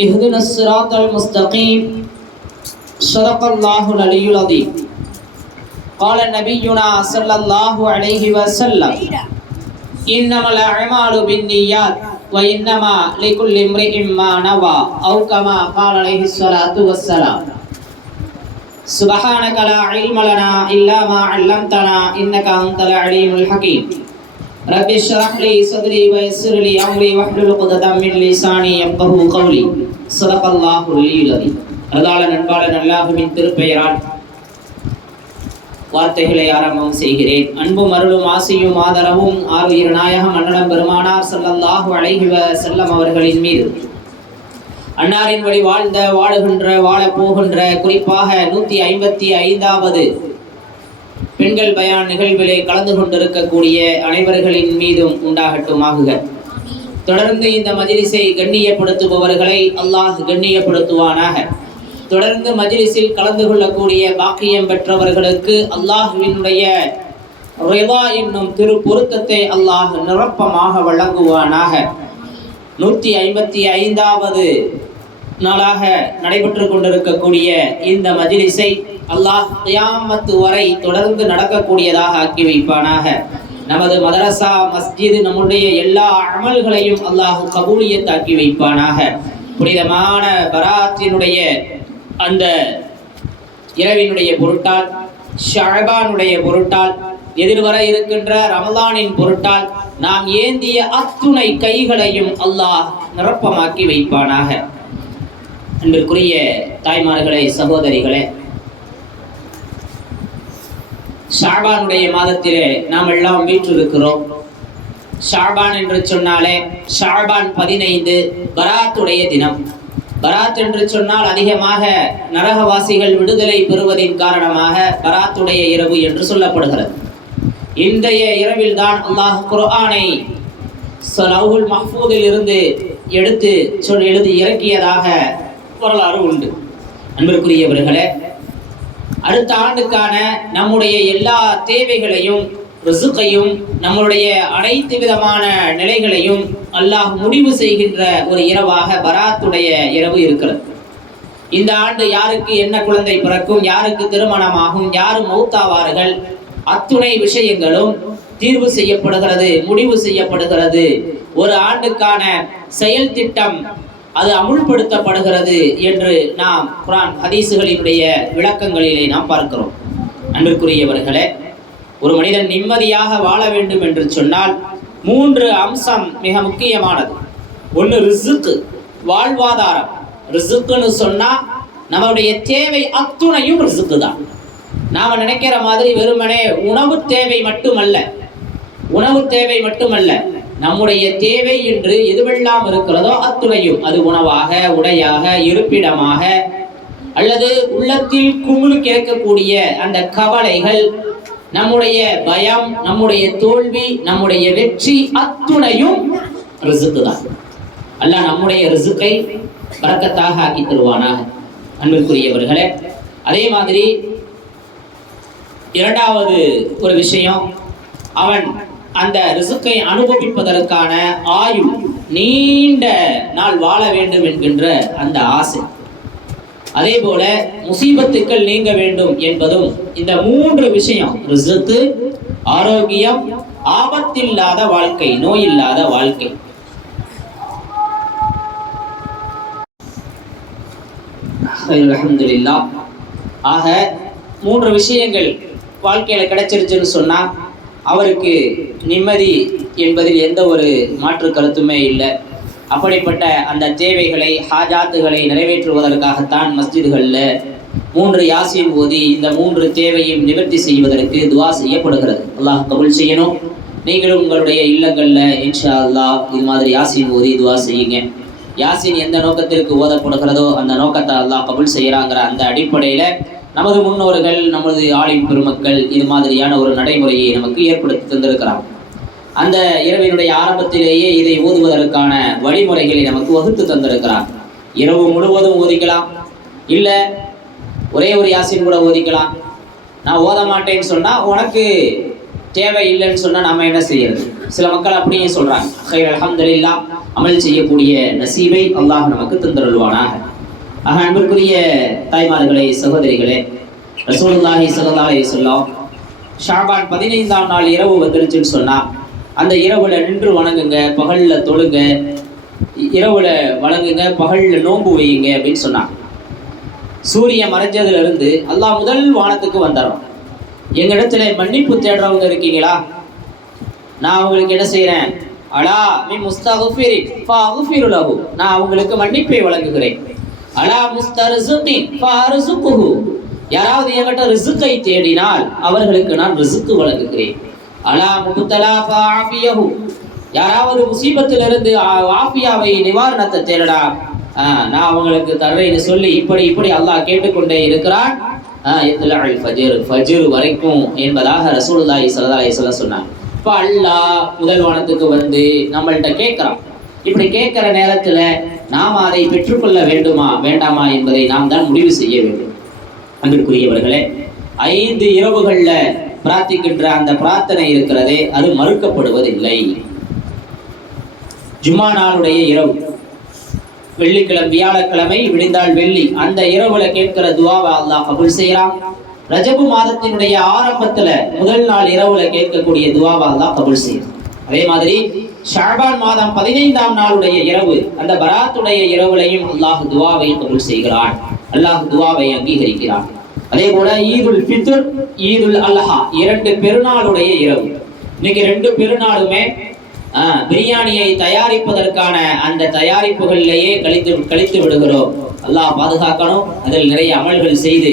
اهدنا الصراط المستقيم صدق الله العلي العظيم قال نبينا صلى الله عليه وسلم إنما الأعمال بالنيات وإنما لكل امرئ ما نوى أو كما قال عليه الصلاة والسلام سبحانك لا علم لنا إلا ما علمتنا إنك أنت العليم الحكيم رب اشرح لي صدري ويسر لي أمري واحلل عقدة من لساني يفقهوا قولي صدق الله العلي العظيم அதால நண்பாளன் அல்லாஹுவின் திருப்பெயரால் வார்த்தைகளை ஆரம்பம் செய்கிறேன் அன்பும் அருளும் ஆசையும் ஆதரவும் ஆறுயிர் நாயகம் அண்ணனம் பெருமானார் ஸல்லல்லாஹு அலைஹி வஸல்லம் அவர்களின் மீது அன்னாரின் வழி வாழ்ந்த வாழுகின்ற வாழப் போகின்ற குறிப்பாக நூத்தி ஐம்பத்தி ஐந்தாவது பெண்கள் பயான் நிகழ்விலே கலந்து கொண்டிருக்கக்கூடிய அனைவர்களின் மீதும் உண்டாகட்டுமாகுக. தொடர்ந்து இந்த மஜ்லிஸை கண்ணியப்படுத்துபவர்களை அல்லாஹ் கண்ணியப்படுத்துவானாக. தொடர்ந்து மஜ்லிஸில் கலந்து கொள்ளக்கூடிய பாக்கியம் பெற்றவர்களுக்கு அல்லாஹுவினுடைய ரிவா என்னும் திரு பொருத்தத்தை அல்லாஹ் நிரப்பமாக வழங்குவானாக. நூற்றி ஐம்பத்தி ஐந்தாவது நாளாக நடைபெற்று கொண்டிருக்கக்கூடிய இந்த மஜ்லிஸை அல்லாஹ் கியாமத்து வரை தொடர்ந்து நடக்கக்கூடியதாக ஆக்கி வைப்பானாக. நமது மதரசா மஸ்ஜித் நம்முடைய எல்லா அமல்களையும் அல்லாஹ் கபூலியத்தாக்கி வைப்பானாக. புனிதமான பராத்தினுடைய அந்த இரவினுடைய பொருட்டால் ஷஅபானுடைய பொருட்டால் எதிர்வர இருக்கின்ற ரமலானின் பொருட்டால் நாம் ஏந்திய அத்துணை கைகளையும் அல்லாஹ் நிரப்பமாக்கி வைப்பானாக. அன்பிற்குரிய தாய்மார்களே சகோதரிகளே. ஷாபானுடைய மாதத்திலே நாம் எல்லாம் வீற்றிருக்கிறோம். ஷாபான் என்று சொன்னாலே ஷாபான் பதினைந்து பராத்துடைய தினம். பராத் என்று சொன்னால் அதிகமாக நரகவாசிகள் விடுதலை பெறுவதின் காரணமாக பராத்துடைய இரவு என்று சொல்லப்படுகிறது. இன்றைய இரவில் தான் அல்லாஹ் குர்ஆனை லவ்ஹுல் மஹ்பூதில் இருந்து எடுத்து சொல் எழுதி இறக்கியதாக வரலாறு உண்டு. அன்பிற்குரியவர்களே அடுத்த ஆண்டுக்கான நம்முடைய எல்லா தேவைகளையும் ரிசுக்கையும் நம்மளுடைய அனைத்து விதமான நிலைகளையும் அல்லாஹ் முடிவு செய்கின்ற ஒரு இரவாக பராத்துடைய இரவு இருக்கிறது. இந்த ஆண்டு யாருக்கு என்ன குழந்தை பிறக்கும் யாருக்கு திருமணமாகும் யார் மௌத்தாவார்கள் அத்துணை விஷயங்களும் தீர்வு செய்யப்படுகிறது முடிவு செய்யப்படுகிறது. ஒரு ஆண்டுக்கான செயல் திட்டம் அது அமுல்படுத்தப்படுகிறது என்று நாம் குரான் ஹதீசுகளினுடைய விளக்கங்களிலே நாம் பார்க்கிறோம். அன்பிற்குரியவர்களே ஒரு மனிதன் நிம்மதியாக வாழ வேண்டும் என்று சொன்னால் மூன்று அம்சம் மிக முக்கியமானது. ஒன்று ரிசுக்கு வாழ்வாதாரம். ரிசுக்குன்னு சொன்னால் நம்மளுடைய தேவை அத்துணையும் ரிசுக்கு தான். நாம் நினைக்கிற மாதிரி வெறுமனே உணவு தேவை மட்டுமல்ல. உணவு தேவை மட்டுமல்ல. நம்முடைய தேவை என்று எதுவெல்லாம் இருக்கிறதோ அத்துணையும். அது உணவாக உடையாக இருப்பிடமாக அல்லது உள்ளத்தில் குமுறு கேட்கக்கூடிய அந்த கவலைகள் நம்முடைய பயம் நம்முடைய தோல்வி நம்முடைய வெற்றி அத்துணையும் ரிசுக்கு தான். அல்லாஹ் நம்முடைய ரிசுக்கை பறக்கத்தாக ஆக்கி தருவானாக. அன்பிற்குரியவர்களே அதே மாதிரி இரண்டாவது ஒரு விஷயம் அவன் அந்த ரிசுக்கை அனுபவிப்பதற்கான ஆயுள் நீண்ட நாள் வாழ வேண்டும் என்கின்ற அந்த ஆசை. அதே போல முசீபத்துக்கள் நீங்க வேண்டும் என்பதும் இந்த மூன்று விஷயம். ரிசத்து ஆரோக்கியம் ஆபத்தில்லாத வாழ்க்கை நோய் இல்லாத வாழ்க்கை. அல்ஹம்துலில்லா ஆக மூன்று விஷயங்கள் வாழ்க்கையில கிடைச்சிருச்சுன்னு சொன்னா அவருக்கு நிம்மதி என்பதில் எந்த ஒரு மாற்று கருத்துமே இல்லை. அப்படிப்பட்ட அந்த தேவைகளை ஹாஜாத்துகளை நிறைவேற்றுவதற்காகத்தான் மஸ்ஜிதுகளில் மூன்று யாசின் ஓதி இந்த மூன்று தேவையும் நிவர்த்தி செய்வதற்கு துவா செய்யப்படுகிறது. அல்லாஹ் கபுல் செய்யணும். நீங்களும் உங்களுடைய இல்லங்களில் இன்ஷா அல்லாஹ் இது மாதிரி யாசின் ஓதி துவா செய்யுங்க. யாசின் எந்த நோக்கத்திற்கு ஓதப்படுகிறதோ அந்த நோக்கத்தை அல்லாஹ் கபுல் செய்கிறாங்கிற அந்த அடிப்படையில் நமது முன்னோர்கள் நமது ஆளின் பெருமக்கள் இது மாதிரியான ஒரு நடைமுறையை நமக்கு ஏற்படுத்தி தந்திருக்கிறார் அந்த இரவினுடைய ஆரம்பத்திலேயே இதை ஓதுவதற்கான வழிமுறைகளை நமக்கு வகுத்து தந்திருக்கிறார். இரவு முழுவதும் ஓதிக்கலாம் இல்லை ஒரே ஒரு யாசின் கூட ஓதிக்கலாம் நான் ஓத மாட்டேன்னு சொன்னால் உனக்கு தேவை இல்லைன்னு சொன்னால் நம்ம என்ன செய்யறது? சில மக்கள் அப்படியே சொல்கிறாங்க ஹைர் அல்ஹம்துலில்லா அமல் செய்யக்கூடிய நசீவை அல்லாஹ் நமக்கு தந்தருள்வானாக. ஆக அன்பிற்குரிய தாய்மார்களே சகோதரிகளே ரசூலுல்லாஹி ஸல்லல்லாஹு அலைஹி ஷாபான் பதினைந்தாம் நாள் இரவு வந்துருச்சுன்னு சொன்னா அந்த இரவுல நின்று வணங்குங்க பகல்ல தொழுங்க இ- இரவுல வணங்குங்க பகல்ல நோன்பு வையுங்க அப்படின்னு சொன்னாங்க சூரியன் மறைஞ்சதுல இருந்து அல்லாஹ் முதல் வானத்துக்கு வந்துடுறோம் எங்க இடத்துல மன்னிப்பு தேடுறவங்க இருக்கீங்களா? நான் அவங்களுக்கு என்ன செய்றேன்? அலா மீ முஸ்தகுஃபிரி ஃபஅகுஃபிரு நான் அவங்களுக்கு மன்னிப்பை வழங்குகிறேன். அலா முஸ்தர்சுகின் ஃபஅர்சுகுஹு யாராவது என்கிட்ட ரிசுக்கை தேடினால் அவர்களுக்கு நான் ரிசுக்கு வழங்குகிறேன். அலா முத்தலா ஃபாஃபியஹு. யாராவது முசீபத்திலிருந்து ஆஃபியாவை நிவாரணத்தை தேடடா. நான் அவங்களுக்கு தர்றேன்னு சொல்லி இப்படி இப்படி அல்லாஹ் கேட்டுக்கொண்டே இருக்கிறான். ஆ, இத்லஅல் வரைக்கும் என்பதாக ரசூலுல்லாஹி ஸல்லல்லாஹு அலைஹி வஸல்லம் சொன்னாங்க. இப்போ அல்லாஹ் முதல் வானத்துக்கு வந்து நம்மள்ட்ட கேட்குறான். இப்படி கேட்கிற நேரத்துல நாம் அதை பெற்றுக்கொள்ள வேண்டுமா வேண்டாமா என்பதை நாம் தான் முடிவு செய்ய வேண்டும். அன்பிற்குரியவர்களே ஐந்து இரவுகள்ல பிரார்த்திக்கின்ற அந்த பிரார்த்தனை இருக்கிறதே அது மறுக்கப்படுவதில்லை. ஜும்மா நாளுடைய இரவு. வெள்ளிக்கிழமை வியாழக்கிழமை விடிந்தால் வெள்ளி. அந்த இரவுல கேட்கிற துவாவை அல்லாஹ் கபுல் செய்யறான் ரஜபு மாதத்தினுடைய ஆரம்பத்துல முதல் நாள் இரவுல கேட்கக்கூடிய துவாவை அல்லாஹ் கபுல் செய்யறான் அதே மாதிரி ஷாபான் மாதம் பதினைந்தாம் நாளுடைய இரவு அந்த பராத்துடைய இரவுலையும் அல்லாஹ் துவாவை கபுல் செய்கிறான். அல்லாஹ் துவாவை அங்கீகரிக்கிறான். அதே போல ஈதுல் ஃபித்ர் ஈதுல் அல்ஹா இரண்டு பெருநாளுடைய இரவு. இன்னைக்கு ரெண்டு பெருநாளுமே பிரியாணியை தயாரிப்பதற்கான அந்த தயாரிப்புகளிலேயே கழித்து கழித்து விடுகிறோம். அல்லாஹ் பாதுகாக்கணும். அதில் நிறைய அமல்கள் செய்து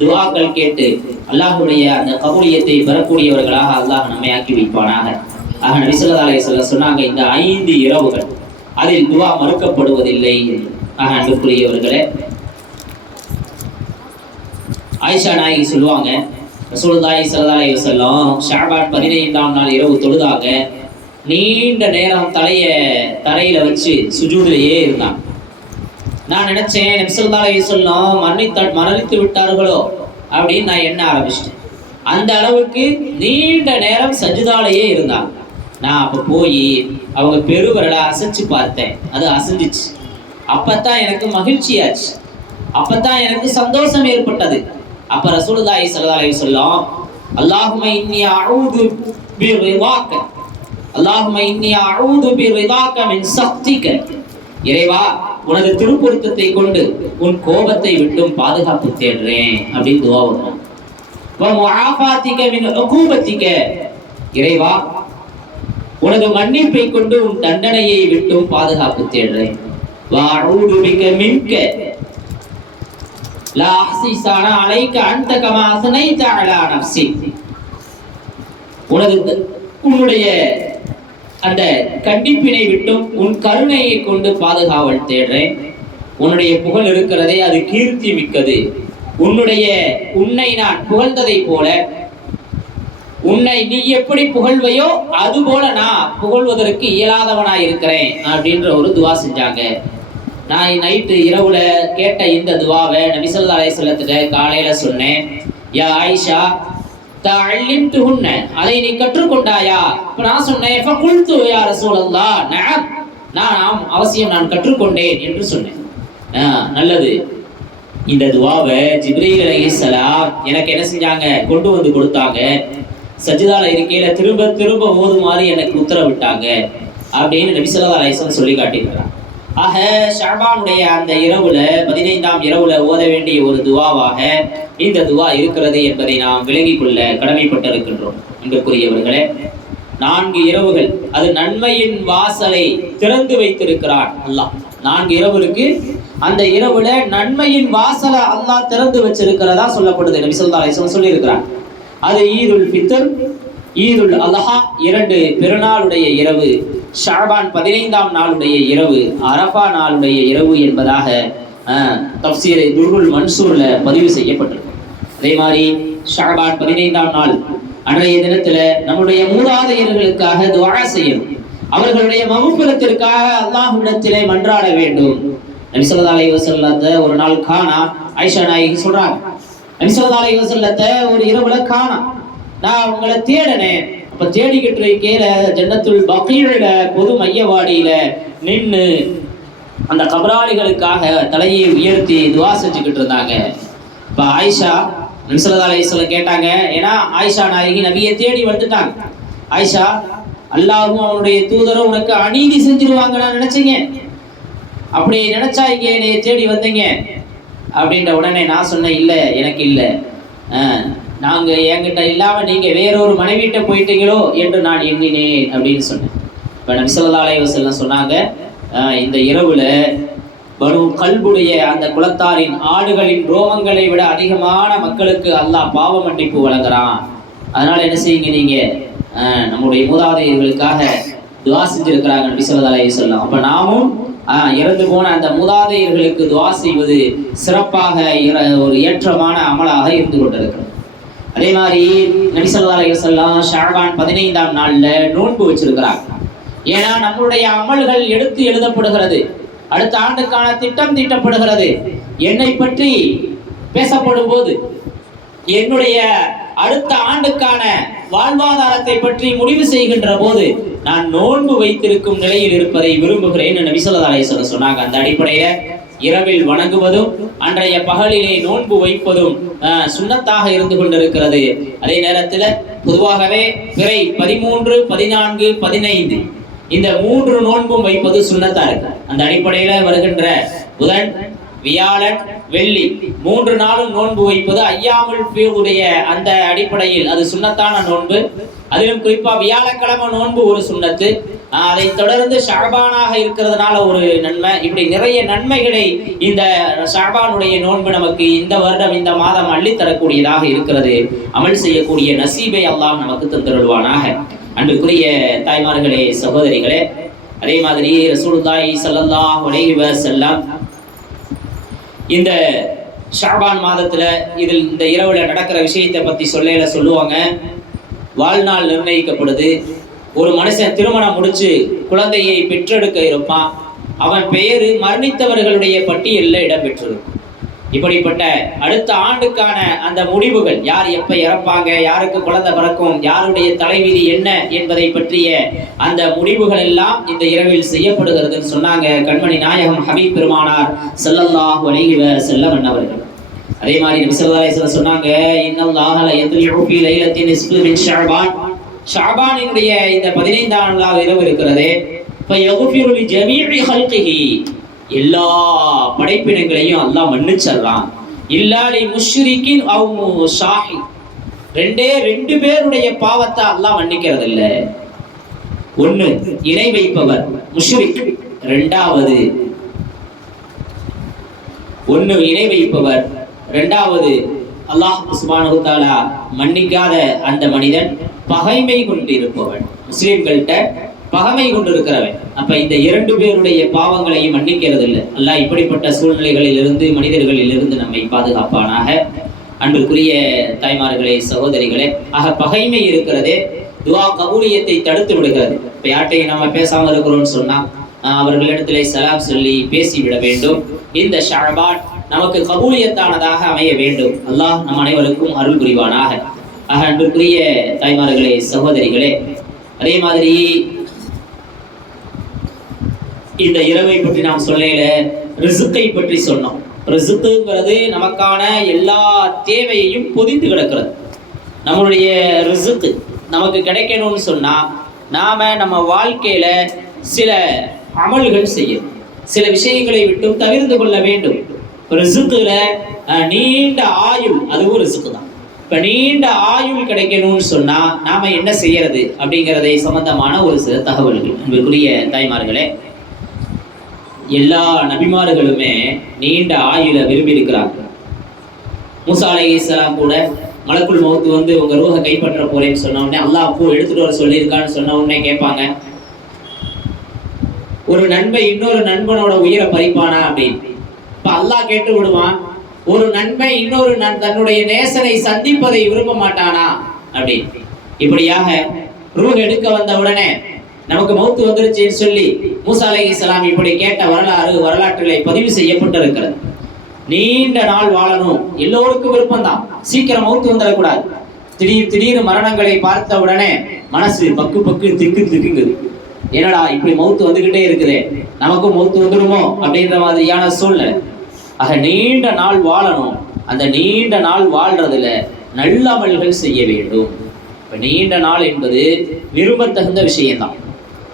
துவாக்கள் கேட்டு அல்லாஹுடைய அந்த கபூலியத்தை பெறக்கூடியவர்களாக அல்லாஹ் நம்மை ஆக்கி வைப்பானாக. ஆக நபிசல்லா அலைய சொல்ல சொன்னாங்க இந்த ஐந்து இரவுகள் அதில் துவா மறுக்கப்படுவதில்லை ஆக அன்புக்குரியவர்களே ஆயிஷா நாயகி சொல்லுவாங்க ரசூலுல்லாஹி ஸல்லல்லாஹு அலைஹி வஸல்லம் ஷஅபான் பதினைந்தாம் நாள் இரவு தொழுதாங்க நீண்ட நேரம் தலைய தரையில வச்சு சுஜூதிலேயே இருந்தான் நான் நினைச்சேன் நபி ஸல்லல்லாஹு அலைஹி வஸல்லம் மரணித்த மரணித்து விட்டார்களோ அப்படின்னு நான் எண்ண ஆரம்பிச்சிட்டேன். அந்த அளவுக்கு நீண்ட நேரம் சஜிதாலேயே இருந்தாங்க. நான் அப்ப போய் அவங்க பெருவரலை அசைச்சு பார்த்தேன். அது அசைஞ்சிச்சு. அப்பதான் எனக்கு மகிழ்ச்சியாச்சு. அப்பதான் எனக்கு சந்தோஷம் ஏற்பட்டது. அப்ப ரசூலுல்லாஹி ஸல்லல்லாஹு அலைஹி வஸல்லம் அல்லாஹும்ம இன்னி அஊது பிரிதாக அல்லாஹும்ம இன்னி பீர் பிரிதாக மின் சக்திக இறைவா உனது திருப்பொருத்தத்தை கொண்டு உன் கோபத்தை விட்டும் பாதுகாப்பு தேடுறேன். அப்படின்னு துவா வரும். இறைவா உனது மன்னிப்பை கொண்டு உன் தண்டனையை விட்டும் பாதுகாப்பு தேடுறேன். உனது உன்னுடைய அந்த கண்டிப்பினை விட்டும் உன் கருணையை கொண்டு பாதுகாவல் தேடுறேன். உன்னுடைய புகழ் இருக்கிறதே அது கீர்த்தி மிக்கது. உன்னுடைய உன்னை நான் புகழ்ந்ததை போல உன்னை நீ எப்படி புகழ்வையோ அது போல நான் புகழ்வதற்கு இயலாதவனா இருக்கிறேன் அப்படின்ற ஒரு துவா செஞ்சாங்க. நான் நைட்டு இரவுல கேட்ட இந்த துவாவை நபிசல்லா அலைஹிஸ்ஸலத்திட்ட காலையில சொன்னேன். யா ஆயிஷா தஅல்லிம்து ஹுன்ன அதை நீ கற்றுக்கொண்டாயா? இப்ப நான் சொன்னேன் ஃபகுல்து யா ரசூலல்லாஹ் நஅம் நான் ஆம் அவசியம் நான் கற்றுக்கொண்டேன் என்று சொன்னேன். ஆ, நல்லது. இந்த துவாவை ஜிப்ரீல் அலைஹிஸ்ஸலாம் எனக்கு என்ன செஞ்சாங்க? கொண்டு வந்து கொடுத்தாங்க. சஜிதால இருக்கையில திரும்ப திரும்ப ஓதுமாறு எனக்கு உத்தரவிட்டாங்க அப்படின்னு நபிசல்லா அலிசன் சொல்லி காட்டியிருக்கிறான் ஆக ஷாபானுடைய அந்த இரவுல பதினைந்தாம் இரவுல ஓத வேண்டிய ஒரு துவாவாக இந்த துவா இருக்கிறது என்பதை நாம் விளங்கிக் கொள்ள கடமைப்பட்டிருக்கின்றோம். அன்புக்குரியவர்களே நான்கு இரவுகள் அது நன்மையின் வாசலை திறந்து வைத்திருக்கிறான் அல்லாஹ். நான்கு இரவு இருக்கு. அந்த இரவுல நன்மையின் வாசலை அல்லாஹ் திறந்து வச்சிருக்கிறதா சொல்லப்படுது நபிசல்லா அலிசன் சொல்லியிருக்கிறான் சொல்லி இருக்கிறான் அது ஈதுல் ஃபித்ர் ஈதுல் அல்ஹா இரண்டு பெருநாளுடைய இரவு ஷாபான் பதினைந்தாம் நாளுடைய இரவு அரபா நாளுடைய இரவு என்பதாக தப்சீரை துருல் மன்சூர்ல பதிவு செய்யப்பட்டிருக்கு அதே மாதிரி ஷாபான் பதினைந்தாம் நாள் அன்றைய தினத்துல நம்முடைய மூதாதையர்களுக்காக துவா செய்யணும். அவர்களுடைய மகுப்பிரத்திற்காக அல்லாஹ்விடத்திலே மன்றாட வேண்டும். நபிசல்லா ஸல்லல்லாஹு ஒரு நாள் காணா ஐஷா நாயகி சொல்றாங்க நபி ஸல்லல்லாஹு ஒரு இரவுல காணா நான் உங்களை தேடினேன். அப்ப தேடிக்கிட்டு இருக்கையில ஜன்னத்துள் பக்கீழ பொது மையவாடியில நின்னு அந்த கபராளிகளுக்காக தலையை உயர்த்தி துவா செஞ்சுக்கிட்டு இருந்தாங்க. இப்ப ஆயிஷா நபிசல்லா அலைஹிஸ்ஸலாம் கேட்டாங்க ஏன்னா ஆயிஷா நாயகி நபியை தேடி வந்துட்டாங்க. ஆயிஷா அல்லாவும் அவனுடைய தூதரும் உனக்கு அநீதி செஞ்சிருவாங்க நான் நினைச்சீங்க. அப்படி நினைச்சா இங்க என்னைய தேடி வந்தீங்க. அப்படின்ற உடனே நான் சொன்னேன் இல்லை எனக்கு இல்லை. நாங்கள் என்கிட்ட இல்லாமல் நீங்கள் வேறொரு மனைவிட்ட போயிட்டீங்களோ என்று நான் எண்ணினேன் அப்படின்னு சொன்னேன். இப்போ நபிசல்லா அலைவசல்லம் சொன்னாங்க இந்த இரவில் பனு கல்புடைய அந்த குலத்தாரின் ஆடுகளின் ரோமங்களை விட அதிகமான மக்களுக்கு அல்லாஹ் பாவ மன்னிப்பு வழங்குறான். அதனால் என்ன செய்யுங்க நீங்கள் நம்முடைய மூதாதையர்களுக்காக துவா செஞ்சுருக்கிறாங்க நபி ஸல்லல்லாஹு அலைஹி நாமும் இறந்து போன அந்த மூதாதையர்களுக்கு துவா செய்வது சிறப்பாக இற- ஒரு ஏற்றமான அமலாக இருந்து கொண்டிருக்கிறது. அதே மாதிரி நபி ஸல்லல்லாஹு ஷாபான் பதினைந்தாம் நாளில் நோன்பு வச்சிருக்கிறார் ஏன்னா நம்மளுடைய அமல்கள் எடுத்து எழுதப்படுகிறது. அடுத்த ஆண்டுக்கான திட்டம் தீட்டப்படுகிறது. என்னை பற்றி பேசப்படும் போது என்னுடைய அடுத்த ஆண்டுக்கான வாழ்வாதாரத்தை பற்றி முடிவு செய்கின்ற போது நான் நோன்பு வைத்திருக்கும் நிலையில் இருப்பதை விரும்புகிறேன் என ஸல்லல்லாஹு அலைஹி சொன்னாங்க. அந்த அடிப்படையில இரவில் வணங்குவதும் அன்றைய பகலிலே நோன்பு வைப்பதும் சுண்ணத்தாக இருந்து கொண்டிருக்கிறது. அதே நேரத்தில் பொதுவாகவே பிறை பதிமூன்று பதினான்கு பதினைந்து இந்த மூன்று நோன்பும் வைப்பது சுண்ணத்தா இருக்கு. அந்த அடிப்படையில வருகின்ற புதன் வியாழன் வெள்ளி மூன்று நாளும் நோன்பு வைப்பது ஐயாமுல் உடைய அந்த அடிப்படையில் அது சுன்னத்தான நோன்பு. அதிலும் குறிப்பா வியாழக்கிழமை நோன்பு ஒரு சுன்னத்து அதை தொடர்ந்து ஷாபானாக இருக்கிறதுனால ஒரு நன்மை. இப்படி நிறைய நன்மைகளை இந்த ஷாபானுடைய நோன்பு நமக்கு இந்த வருடம் இந்த மாதம் அள்ளித் தரக்கூடியதாக இருக்கிறது. அமல் செய்யக்கூடிய நசீபை அல்லாஹ் நமக்கு தந்தருள்வானாக. அன்றுக்குரிய தாய்மார்களே சகோதரிகளே அதே மாதிரி ரசூலுல்லாஹி ஸல்லல்லாஹு அலைஹி செல்லாம் இந்த ஷாபான் மாதத்தில் இதில் இந்த இரவில் நடக்கிற விஷயத்தை பற்றி சொல்லையில் சொல்லுவாங்க. வாழ்நாள் நிர்ணயிக்கப்படுது. ஒரு மனுஷன் திருமணம் முடித்து குழந்தையை பெற்றெடுக்க இருப்பான். அவன் பெயர் மரணித்தவர்களுடைய பட்டியலில் இடம்பெற்றிருக்கும். இப்படிப்பட்ட அடுத்த ஆண்டுக்கான அந்த முடிவுகள் யார் எப்ப இறப்பாங்க யாருக்கு குழந்தை பிறக்கும் யாருடைய தலைவிதி என்ன என்பதை பற்றிய அந்த முடிவுகள் எல்லாம் இந்த இரவில் செய்யப்படுகிறதுன்னு சொன்னாங்க கண்மணி நாயகம் ஹபீப் பெருமானார் ஸல்லல்லாஹு அலைஹி செல்லவன் அவர்கள். அதே மாதிரி நபி சொன்னாங்க இன்னும் ல யத்லிஉ ஃபீ லைலத்தின் இஸ்பு மின் ஷாபான். ஷாபானினுடைய இந்த 15ஆம் நாள் இரவு இருக்கிறது இப்போ லி ஜமீரி ஹல்கிஹி எல்லா படைப்பினங்களையும் அல்லாஹ் மன்னிச்சிடுறான். இல்லாலி முஷ்ரிக்கின் அவங்க ஷாஹி ரெண்டே ரெண்டு பேருடைய பாவத்தை அல்லாஹ் மன்னிக்கிறது இல்ல ஒண்ணு இணை வைப்பவர் முஷ்ரிக். ரெண்டாவது ஒண்ணு இணை வைப்பவர். ரெண்டாவது அல்லாஹ் சுபானு தாலா மன்னிக்காத அந்த மனிதன் பகைமை கொண்டிருப்பவன். முஸ்லிம்கள்ட்ட பகைமை கொண்டிருக்கிறவன். அப்ப இந்த இரண்டு பேருடைய பாவங்களையும் மன்னிக்கிறது இல்லை அல்லாஹ் இப்படிப்பட்ட சூழ்நிலைகளில் இருந்து மனிதர்களில் இருந்து நம்மை பாதுகாப்பானாக. அன்பிற்குரிய தாய்மார்களே சகோதரிகளே ஆக பகைமை இருக்கிறதே துவா கபூலியத்தை தடுத்து விடுகிறது. இப்ப யார்ட்டையும் நம்ம பேசாமல் இருக்கிறோம்னு சொன்னா ஆஹ் அவர்களிடத்திலே சலாம் சொல்லி பேசிவிட வேண்டும். இந்த ஷாபாட் நமக்கு கபூலியத்தானதாக அமைய வேண்டும். அல்லாஹ் நம் அனைவருக்கும் அருள் புரிவானாக. ஆக அன்பிற்குரிய தாய்மார்களே சகோதரிகளே அதே மாதிரி இந்த இரவை பற்றி நாம் சொல்லையில ரிசுக்கை பற்றி சொன்னோம். ரிசுக்குங்கிறது நமக்கான எல்லா தேவையையும் பொதிந்து கிடக்கிறது. நம்மளுடைய ரிசுக்கு நமக்கு கிடைக்கணும்னு சொன்னா நாம நம்ம வாழ்க்கையில சில அமல்கள் செய்யணும். சில விஷயங்களை விட்டும் தவிர்த்து கொள்ள வேண்டும். ரிசுக்குல நீண்ட ஆயுள் அதுவும் ரிசுக்கு தான் இப்ப நீண்ட ஆயுள் கிடைக்கணும்னு சொன்னா நாம என்ன செய்யறது அப்படிங்கிறதை சம்பந்தமான ஒரு சில தகவல்கள். அன்புக்குரிய தாய்மார்களே எல்லா நபிமார்களுமே நீண்ட ஆயுள விரும்பி இருக்கிறாங்க மூசா அலைஹிஸ்ஸலாம் கூட மலக்குள் மௌத்து வந்து உங்க ரூஹை கைப்பற்ற போறேன்னு சொன்ன உடனே அல்லாஹ் பூ எடுத்துட்டு வர சொல்லியிருக்கான்னு சொன்ன உடனே கேட்பாங்க. ஒரு நண்பன் இன்னொரு நண்பனோட உயிரை பறிப்பானா அப்படின்னு. இப்ப அல்லாஹ் கேட்டு விடுவான் ஒரு நண்பன் இன்னொரு நன் தன்னுடைய நேசனை சந்திப்பதை விரும்ப மாட்டானா? அப்படின்னு. இப்படியாக ரூஹ் எடுக்க வந்த உடனே நமக்கு மௌத்து வந்துருச்சுன்னு சொல்லி மூசா அலைஹிஸ்ஸலாம் இப்படி கேட்ட வரலாறு வரலாற்றிலே பதிவு செய்யப்பட்டிருக்கிறது. நீண்ட நாள் வாழணும். எல்லோருக்கும் விருப்பம்தான். சீக்கிரம் மௌத்து வந்துடக்கூடாது. திடீர் திடீர் மரணங்களை பார்த்த உடனே மனசு பக்கு பக்கு திக்கு திக்குங்குது. என்னடா இப்படி மௌத்து வந்துகிட்டே இருக்குதே? நமக்கும் மௌத்து வந்துடுமோ அப்படின்ற மாதிரியான சூழ்நிலை. ஆக நீண்ட நாள் வாழணும். அந்த நீண்ட நாள் வாழ்றதுல நல்ல அமல்கள் செய்ய வேண்டும். இப்ப நீண்ட நாள் என்பது விரும்பத்தகுந்த விஷயம்தான்.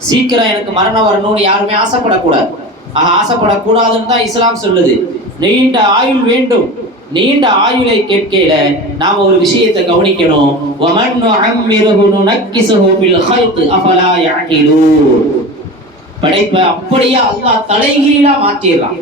சீக்கிரம் எனக்கு மரணம் வரணும்னு யாருமே ஆசைப்படக்கூடாது. ஆக ஆசைப்படக்கூடாதுன்னு தான் இஸ்லாம் சொல்லுது. நீண்ட ஆயுள் வேண்டும். நீண்ட ஆயுளை கேட்கையில நாம ஒரு விஷயத்தை கவனிக்கணும். படைப்பை அப்படியே அல்லாஹ் தலைகீழா மாற்றிடலாம்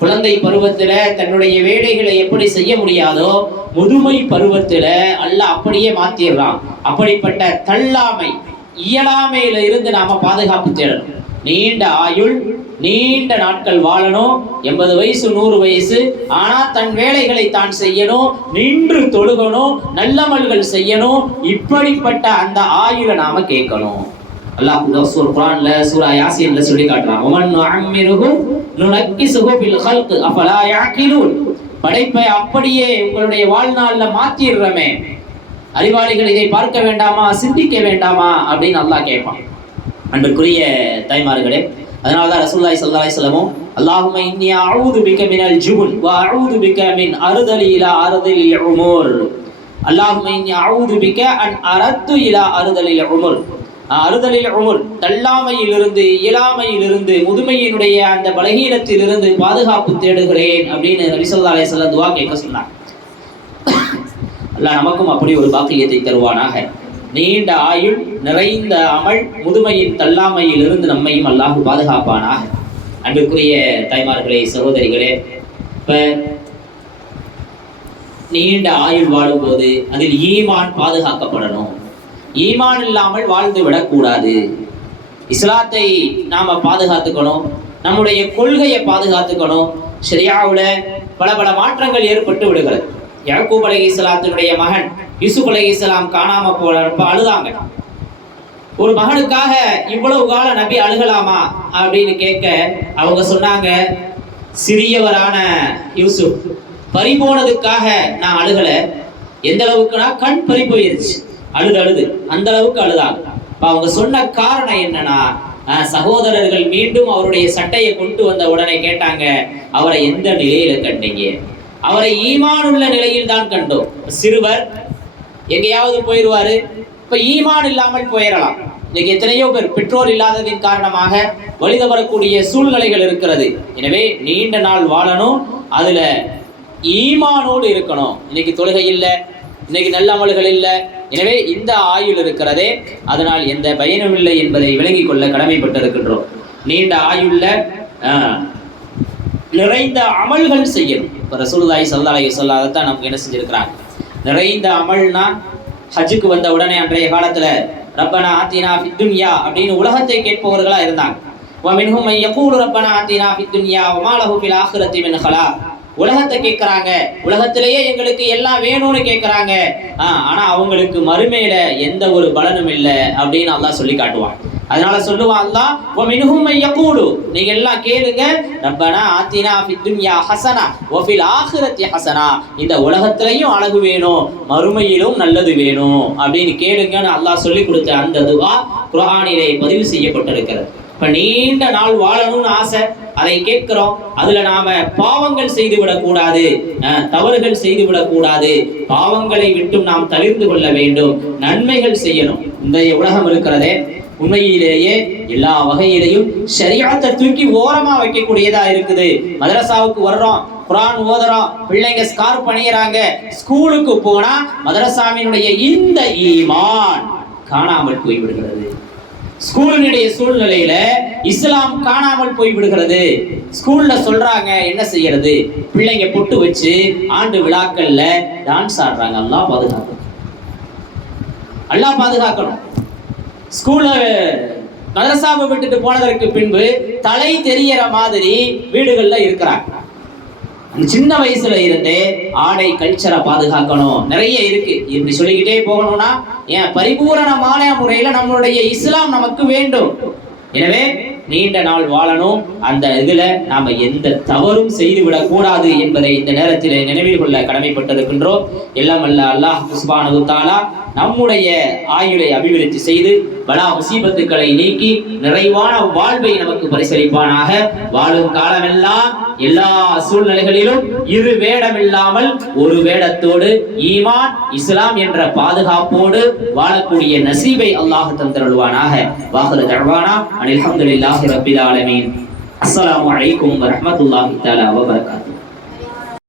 குழந்தை பருவத்துல தன்னுடைய வேலைகளை எப்படி செய்ய முடியாதோ முதுமை பருவத்துல அல்லாஹ் அப்படியே மாத்திடுறான் அப்படிப்பட்ட தள்ளாமை இயலாமையில இருந்து நாம பாதுகாப்பு தேடணும். நீண்ட ஆயுள் நீண்ட நாட்கள் வாழணும். எண்பது வயசு நூறு வயசு. ஆனா தன் வேலைகளை தான் செய்யணும். நின்று தொழுகணும். நல்லமல்கள் செய்யணும். இப்படிப்பட்ட அந்த ஆயுளை நாம கேட்கணும். அல்லாஹ் சூர் குர்ஆன்ல சூரா யாசீன்ல சொல்லி காட்டுறான். ஒமன் நுஅம்மிருஹு நுனக்கிசுஹு பில் ஹல்க் அஃபலா யாக்கிலூன் படைப்பை அப்படியே உங்களுடைய வாழ்நாள்ல மாத்திடுறமே. அறிவாளிகள் இதை பார்க்க வேண்டாமா சிந்திக்க வேண்டாமா அப்படின்னு நல்லா கேட்பான். அன்புக்குரிய தாய்மார்களே அதனால தான் ரசூலுல்லாஹி ஸல்லல்லாஹு அலைஹி வஸல்லமும் அல்லாஹும்ம இன்னி மினல் ஜுபுன் வா அஊது பிக மின் அர்தலி இலா அர்தலில் உமூர். அல்லாஹும்ம இன்னி அஊது அன் அரத்து இலா அர்தலில் உமூர். அறுதலில் உமுர் தள்ளாமையிலிருந்து இயலாமையிலிருந்து முதுமையினுடைய அந்த பலகீனத்திலிருந்து பாதுகாப்பு தேடுகிறேன் அப்படின்னு நபி ஸல்லல்லாஹு துவா கேட்க சொன்னார் அல்லாஹ் நமக்கும் அப்படி ஒரு பாக்கியத்தை தருவானாக. நீண்ட ஆயுள் நிறைந்த அமல் முதுமையின் தள்ளாமையிலிருந்து நம்மையும் அல்லாஹ் பாதுகாப்பானாக. அன்புக்குரிய தாய்மார்களே சகோதரிகளே இப்ப நீண்ட ஆயுள் வாழும்போது அதில் ஈமான் பாதுகாக்கப்படணும். ஈமான் இல்லாமல் வாழ்ந்து விடக்கூடாது. இஸ்லாத்தை நாம பாதுகாத்துக்கணும். நம்முடைய கொள்கையை பாதுகாத்துக்கணும். ஷரியாவுல பல பல மாற்றங்கள் ஏற்பட்டு விடுகிறது. யாக்கூப் அலி இஸ்லாத்தினுடைய மகன் யூசுப் அலி இஸ்லாம் காணாம ரொம்ப அழுதாங்க. ஒரு மகனுக்காக இவ்வளவு கால நபி அழுகலாமா அப்படின்னு கேட்க அவங்க சொன்னாங்க சிறியவரான யூசுப் பறிபோனதுக்காக நான் அழுகல. எந்த அளவுக்குனா கண் பறி போயிருச்சு. அழுது அழுது. அந்த அளவுக்கு அழுதாங்க. இப்போ அவங்க சொன்ன காரணம் என்னன்னா சகோதரர்கள் மீண்டும் அவருடைய சட்டையை கொண்டு வந்த உடனே கேட்டாங்க அவரை எந்த நிலையில கண்டீங்க? அவரை ஈமான் உள்ள நிலையில் தான் கண்டோம். சிறுவர் எங்கேயாவது போயிடுவாரு. இப்ப ஈமான் இல்லாமல் போயிடலாம். இன்னைக்கு எத்தனையோ பேர் பெற்றோர் இல்லாததின் காரணமாக வழித வரக்கூடிய சூழ்நிலைகள் இருக்கிறது. எனவே நீண்ட நாள் வாழணும். அதுல ஈமானோடு இருக்கணும். இன்னைக்கு தொழுகை இல்லை. இன்னைக்கு நல்ல அமல்கள் இல்லை. எனவே இந்த ஆயுள் இருக்கிறதே. அதனால் எந்த பயனும் இல்லை என்பதை விளங்கிக் கொள்ள கடமைப்பட்டிருக்கின்றோம். நீண்ட ஆயுள்ல நிறைந்த அமல்கள் செய்யணும். இப்போ ரசூலுல்லாஹி சல்லா அலி சொல்லா தான் நமக்கு என்ன செஞ்சுருக்கிறாங்க? நிறைந்த அமல்னா ஹஜ்ஜுக்கு வந்த உடனே அன்றைய காலத்தில் ரப்பனா ஆத்தினா ஃபித்துன்யா அப்படின்னு உலகத்தை கேட்பவர்களாக இருந்தாங்க. வமின்ஹும் யகூல் ரப்பனா ஆத்தினா ஃபித்துன்யா வமாலஹு ஃபில் ஆஹிரத்தி உலகத்தை கேட்குறாங்க. உலகத்திலேயே எங்களுக்கு எல்லாம் வேணும்னு கேட்குறாங்க. ஆனால் அவங்களுக்கு மறுமையில் எந்த ஒரு பலனும் இல்லை அப்படின்னு அல்லாஹ் சொல்லி காட்டுவாங்க அதனால சொல்லுவான் அல்லா ஓ மினுகும் கூடு நீங்க எல்லாம் கேளுங்க. ரப்பனா ஆத்தினா ஃபித்துன்யா ஹசனா ஒஃபில் ஆஹிரத்தி ஹசனா. இந்த உலகத்திலையும் அழகு வேணும் மறுமையிலும் நல்லது வேணும் அப்படின்னு கேளுங்கன்னு அல்லாஹ் சொல்லி கொடுத்த அந்த துவா குரானிலே பதிவு செய்யப்பட்டிருக்கிறது. இப்ப நீண்ட நாள் வாழணும்னு ஆசை அதை கேட்கிறோம். அதுல நாம பாவங்கள் செய்து விடக்கூடாது. தவறுகள் செய்து விடக்கூடாது. பாவங்களை விட்டும் நாம் தவிர்த்து கொள்ள வேண்டும். நன்மைகள் செய்யணும். இந்த உலகம் இருக்கிறதே உண்மையிலேயே எல்லா வகையிலையும் சரியாத்தை தூக்கி ஓரமா வைக்கக்கூடியதா இருக்குது. மதரசாவுக்கு வர்றோம் குரான் ஓதுறோம் பிள்ளைங்க ஸ்கார்ப் பண்ணிடுறாங்க ஸ்கூலுக்கு போனா மதரசாவினுடைய இந்த ஈமான் காணாமல் போய்விடுகிறது. ஸ்கூலினுடைய சூழ்நிலையில இஸ்லாம் காணாமல் போய் விடுகிறது ஸ்கூல்ல சொல்றாங்க என்ன செய்யறது? பிள்ளைங்க பொட்டு வச்சு ஆண்டு விழாக்கள்ல டான்ஸ் ஆடுறாங்க. எல்லாம் பாதுகாக்கணும் எல்லாம் பாதுகாக்கணும். ஸ்கூல்ல மதரசாவை விட்டுட்டு போனதற்கு பின்பு தலை தெரியற மாதிரி வீடுகள்ல இருக்கிறாங்க. அந்த சின்ன வயசுல இருந்தே ஆடை கல்ச்சரை பாதுகாக்கணும். நிறைய இருக்கு. இப்படி சொல்லிக்கிட்டே போகணும்னா ஏன் பரிபூரணமான முறையில நம்மளுடைய இஸ்லாம் நமக்கு வேண்டும். எனவே நீண்ட நாள் வாழணும். அந்த இதுல நாம எந்த தவறும் செய்துவிடக் கூடாது என்பதை இந்த நேரத்தில் நினைவில் கொள்ள கடமைப்பட்டிருக்கின்றோம். எல்லாம் அல்ல அல்லாஹ் சுப்ஹானஹு தாலா நம்முடைய ஆயுளை அபிவிருத்தி செய்து பலா முசீபத்துக்களை நீக்கி நிறைவான வாழ்வை நமக்கு பரிசளிப்பானாக. வாழும் காலமெல்லாம் எல்லா சூழ்நிலைகளிலும் இரு வேடமில்லாமல் ஒரு வேடத்தோடு ஈமான் இஸ்லாம் என்ற பாதுகாப்போடு வாழக்கூடிய நசீபை அல்லாஹ் தந்தருள்வானாக. வாஹரு தழ்வானா அனில் அல்ஹம்துலில்லாஹி ரப்பில் ஆலமீன். அஸ்ஸலாமு அலைக்கும் வரஹ்மத்துல்லாஹி தஆலா வபரகாத்துஹு